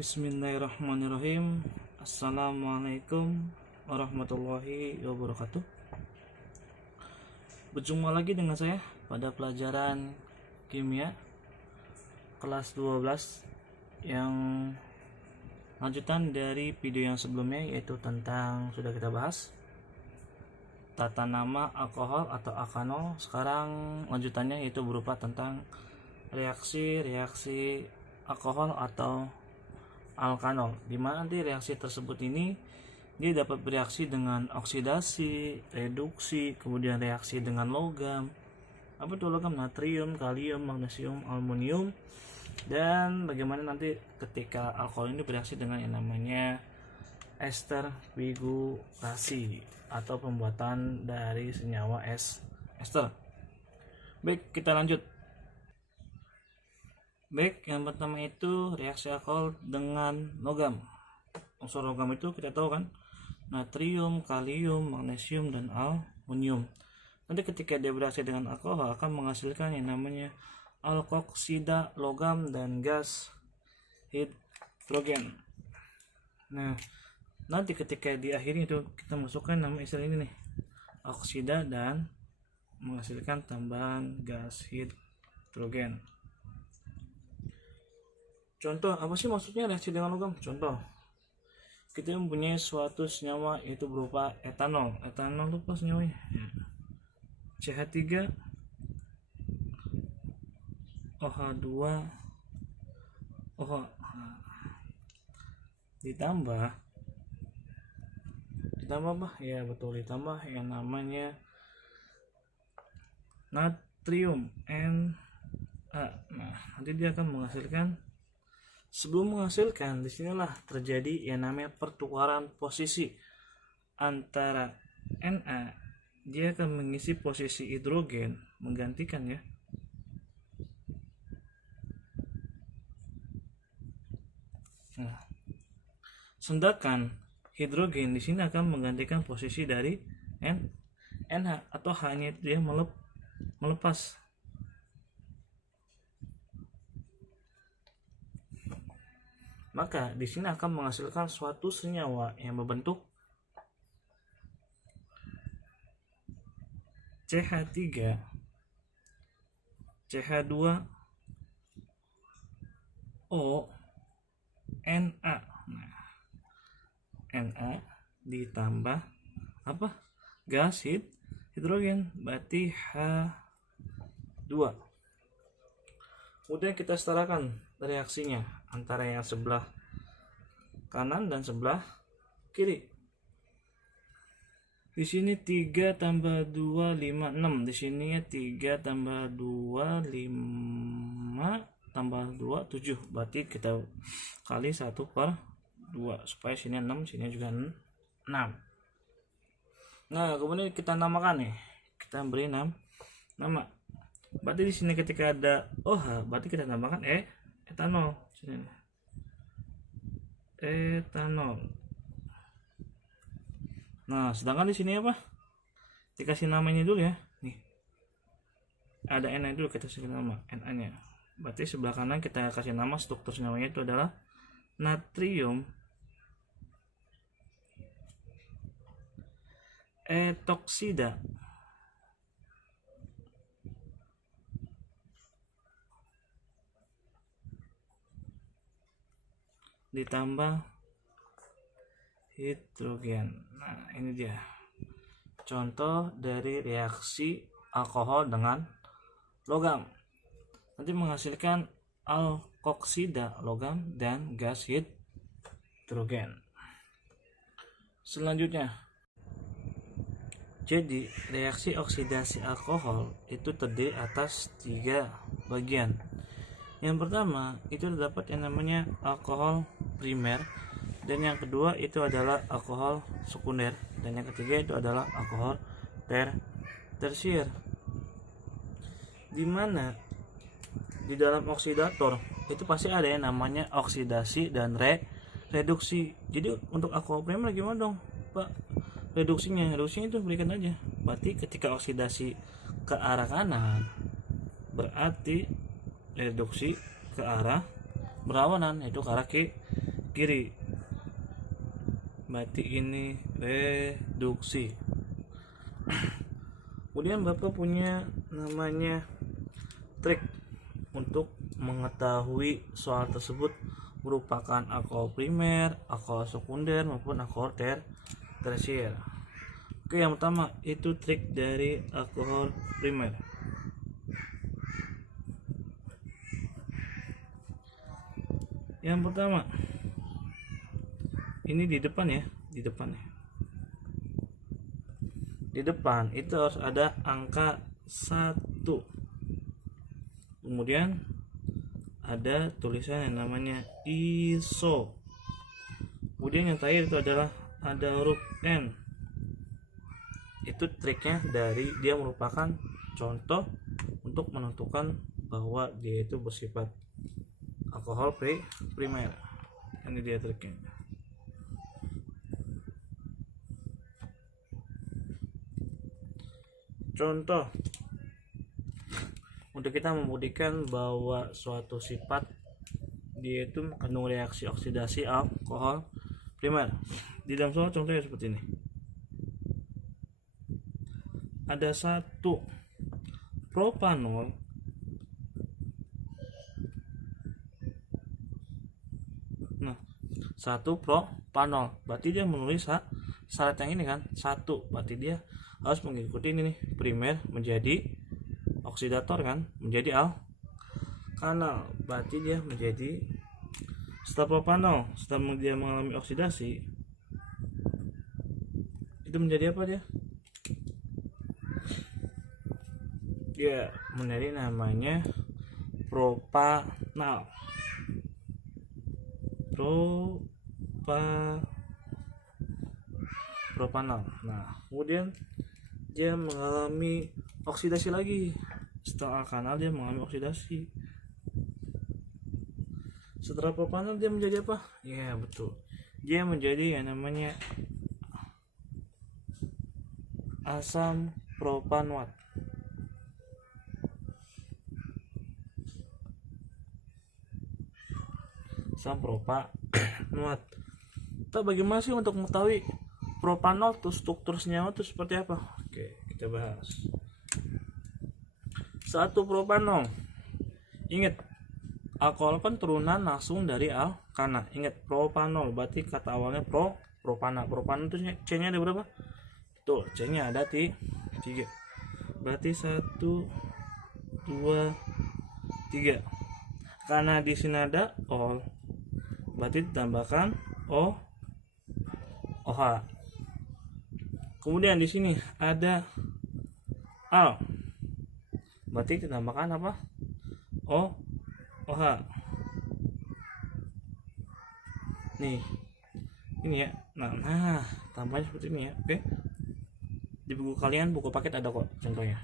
Bismillahirrahmanirrahim. Assalamualaikum warahmatullahi wabarakatuh. Berjumpa lagi dengan saya pada pelajaran kimia kelas 12 yang lanjutan dari video yang sebelumnya, yaitu tentang sudah kita bahas tata nama alkohol atau alkanol. Sekarang lanjutannya yaitu berupa tentang reaksi alkohol atau alkanol, di mana nanti reaksi tersebut ini dia dapat bereaksi dengan oksidasi, reduksi, kemudian reaksi dengan logam. Apa itu logam? Natrium, kalium, magnesium, aluminium. Dan bagaimana nanti ketika alkohol ini bereaksi dengan yang namanya ester figurasi atau pembuatan dari senyawa ester. Baik, kita lanjut. Baik, yang pertama itu reaksi alkohol dengan logam. Unsur logam itu kita tahu kan, natrium, kalium, magnesium, dan aluminium. Nanti ketika dia bereaksi dengan alkohol akan menghasilkan yang namanya alkoksida logam dan gas hidrogen. Nah, nanti ketika di akhirnya itu kita masukkan nama istilah ini nih, oksida, dan menghasilkan tambahan gas hidrogen. Contoh, apa sih maksudnya reaksi dengan logam? Contoh, kita mempunyai suatu senyawa yaitu berupa etanol. Etanol itu apa senyawanya? CH3 OH2 OH ditambah apa? Ya betul, ditambah yang namanya natrium Na. Nah, nanti dia akan menghasilkan. Sebelum menghasilkan, disinilah terjadi yang namanya pertukaran posisi antara Na, dia akan mengisi posisi hidrogen, menggantikan ya. Nah, sedangkan hidrogen di sini akan menggantikan posisi dari NH atau H-nya itu dia melepas. Maka di sini akan menghasilkan suatu senyawa yang berbentuk CH3 CH2 O Na. Nah, Na ditambah apa? Gas hidrogen, berarti H2. Kemudian kita setarakan reaksinya antara yang sebelah kanan dan sebelah kiri. Di sini 3 tambah 2 5 6. Di sini 3 tambah 2 5 tambah 2 7. Berarti kita kali 1/2 supaya sini 6, sini juga 6. Nah, kemudian kita namakan nih. Kita beri nama. Berarti di sini ketika ada OH, berarti kita namakan etanol. Sini. Etanol. Nah, sedangkan di sini apa? Dikasih namanya dulu ya. Nih. Ada Na dulu, kita kasih nama Na-nya. Berarti sebelah kanan kita kasih nama struktur senyawanya itu adalah natrium etoksida ditambah hidrogen. Nah, ini dia contoh dari reaksi alkohol dengan logam. Nanti menghasilkan alkoksida logam dan gas hidrogen. Selanjutnya, jadi reaksi oksidasi alkohol itu terdiri atas 3 bagian. Yang pertama itu terdapat yang namanya alkohol primer, dan yang kedua itu adalah alkohol sekunder, dan yang ketiga itu adalah alkohol tersier. Di mana di dalam oksidator itu pasti ada yang namanya oksidasi dan reduksi. Jadi untuk alkohol primer gimana dong, Pak? Reduksinya itu berikan aja. Berarti ketika oksidasi ke arah kanan berarti reduksi ke arah berlawanan, yaitu ke arah kiri, berarti ini reduksi. Kemudian Bapak punya namanya trik untuk mengetahui soal tersebut merupakan alkohol primer, alkohol sekunder maupun alkohol tersier. Oke, yang pertama itu trik dari alkohol primer. Yang pertama, ini di depan ya, di depan itu harus ada angka 1. Kemudian ada tulisan yang namanya ISO. Kemudian yang terakhir itu adalah ada huruf N. Itu triknya dari dia merupakan contoh untuk menentukan bahwa dia itu bersifat alkohol primer. Ini dia triknya. Contoh untuk kita membuktikan bahwa suatu sifat dia itu mengandung reaksi oksidasi alkohol primer. Di dalam soal contohnya seperti ini. Ada 1 propanol propanol, berarti dia menulis syarat yang ini kan, 1, berarti dia harus mengikuti ini nih, primer menjadi oksidator kan, menjadi alkanal, berarti dia menjadi setelah propanol, setelah dia mengalami oksidasi itu menjadi apa dia? Dia menjadi namanya propanal. Propanol. Nah, kemudian dia mengalami oksidasi lagi. Setelah alkanal dia mengalami oksidasi. Setelah propanol dia menjadi apa? Ya, betul. Dia menjadi yang namanya asam propanoat. Asam propanoat. Kita bagaimana sih untuk mengetahui propanol tuh struktur senyawa itu seperti apa? Oke, kita bahas. 1 propanol. Ingat, alkohol kan turunan langsung dari alkana. Ingat, propanol berarti kata awalnya propana. Propana itu C-nya ada berapa? Tuh, C-nya ada 3. Berarti 1 2 3. Karena di sini ada ol, berarti ditambahkan OH. Kemudian di sini ada al, berarti ditambahkan apa? OH. Nih, ini ya. Nah, tambahnya seperti ini ya. Oke. Di buku kalian, buku paket ada kok contohnya.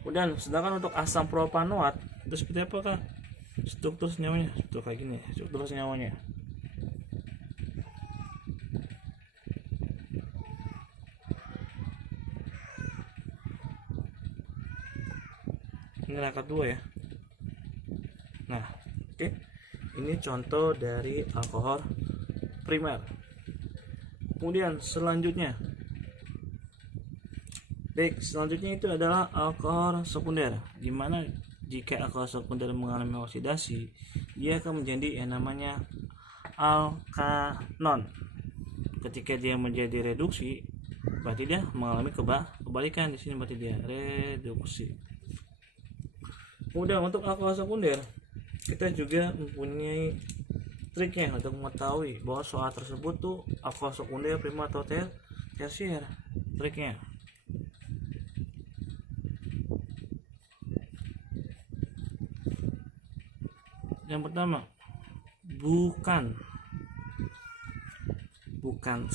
Kemudian sedangkan untuk asam propanoat itu seperti apa kak? Struktur senyawanya seperti kayak gini. Struktur senyawanya. Ini angka 2 ya. Nah, oke. Ini contoh dari alkohol primer. Kemudian selanjutnya itu adalah alkohol sekunder, di mana jika alkohol sekunder mengalami oksidasi, dia akan menjadi yang namanya alkanon. Ketika dia menjadi reduksi, berarti dia mengalami kebalikan. Di sini berarti dia reduksi. Kemudian untuk alkohol sekunder, kita juga mempunyai triknya untuk mengetahui bahwa soal tersebut tuh alkohol sekunder, primer atau tersier. Triknya yang pertama, bukan 1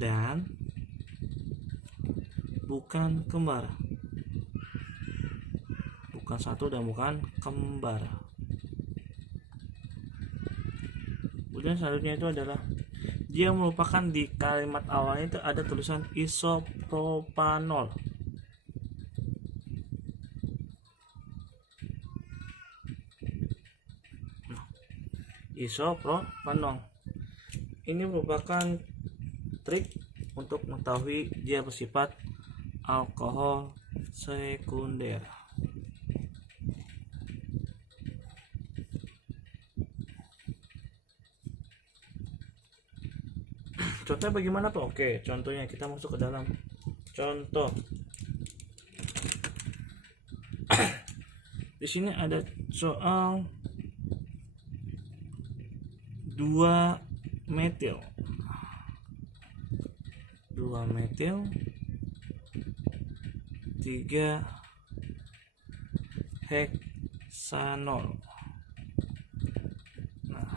dan bukan kembar. Bukan 1 dan bukan kembar. Kemudian selanjutnya itu adalah dia merupakan di kalimat awalnya itu ada tulisan isopropanol. isopropanol. Ini merupakan trik untuk mengetahui dia bersifat alkohol sekunder. Contohnya bagaimana tuh? Oke, contohnya kita masuk ke dalam contoh. Di sini ada soal 2 metil 3 heksanol. Nah,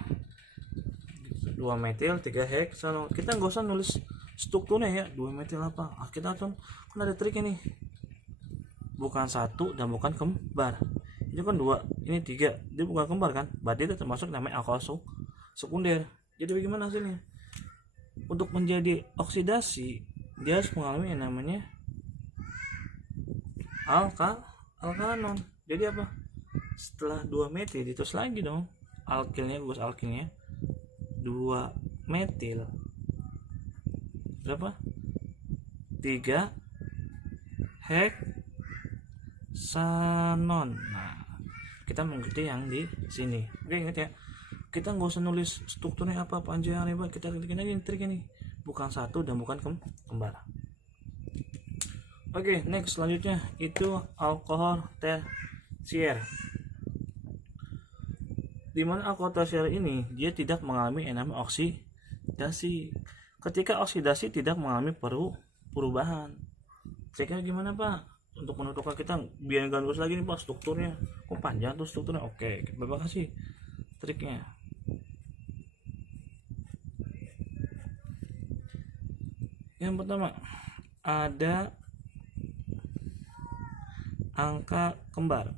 2 metil 3 heksanol. Kita nggak usah nulis strukturnya ya, 2 metil apa. Kita kan ada triknya nih. Bukan satu dan bukan kembar. Ini kan 2, ini 3. Dia bukan kembar kan? Berarti itu termasuk namanya alkohol sekunder. Jadi bagaimana hasilnya? Untuk menjadi oksidasi, dia harus mengalami yang namanya alkanon. Jadi apa? Setelah 2 metil ditulis lagi dong alkilnya, gugus alkilnya 2 metil berapa? 3 heksanon. Nah, kita mengerti yang di sini. Oke, ingat ya, kita nggak usah nulis strukturnya apa aja yang hebat. Kita bikin aja trik ini, bukan satu dan bukan kembar. Oke, next selanjutnya itu alkohol tersier. Dimana alkohol tersier ini dia tidak mengalami yang namanya oksidasi. Ketika oksidasi tidak mengalami perubahan. Ceknya gimana Pak? Untuk menentukan kita biar nggak lurus lagi nih Pak strukturnya. Kok panjang tuh strukturnya? Oke, Bapak kasih triknya. Yang pertama ada angka kembar.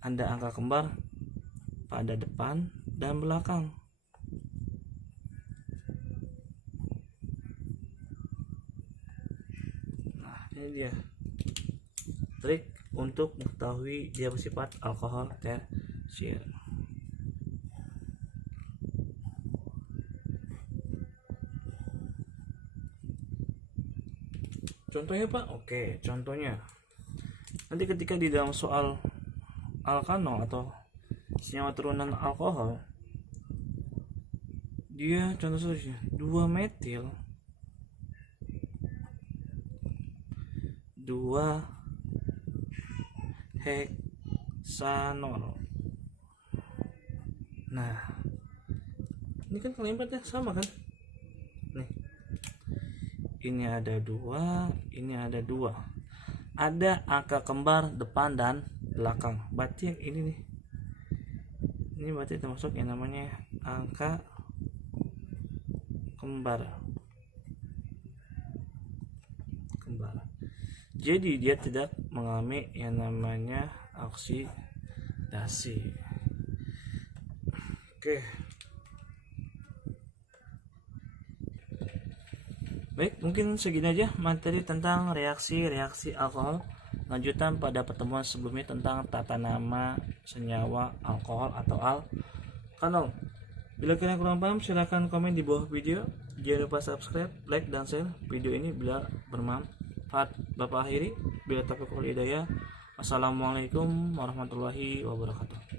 Ada angka kembar pada depan dan belakang. Nah, ini dia trik untuk mengetahui dia bersifat alkohol tersier. Contohnya Pak? Oke, contohnya nanti ketika di dalam soal alkanol atau senyawa turunan alkohol, dia contoh saja 2 metil 2 heksanol. Nah, ini kan kalimatnya sama kan? Nih, ini ada 2, ini ada 2. Ada angka kembar depan dan belakang. Berarti yang ini nih. Ini berarti termasuk yang namanya angka kembar. Jadi dia tidak mengalami yang namanya oksidasi. Oke. Baik, mungkin segini aja materi tentang reaksi alkohol. Lanjutan pada pertemuan sebelumnya tentang tata nama senyawa alkohol atau alkanol. Bila kalian kurang paham, silahkan komen di bawah video. Jangan lupa subscribe, like, dan share video ini bila bermanfaat. Bapak akhiri, bila taufiq wal hidayah. Wassalamualaikum warahmatullahi wabarakatuh.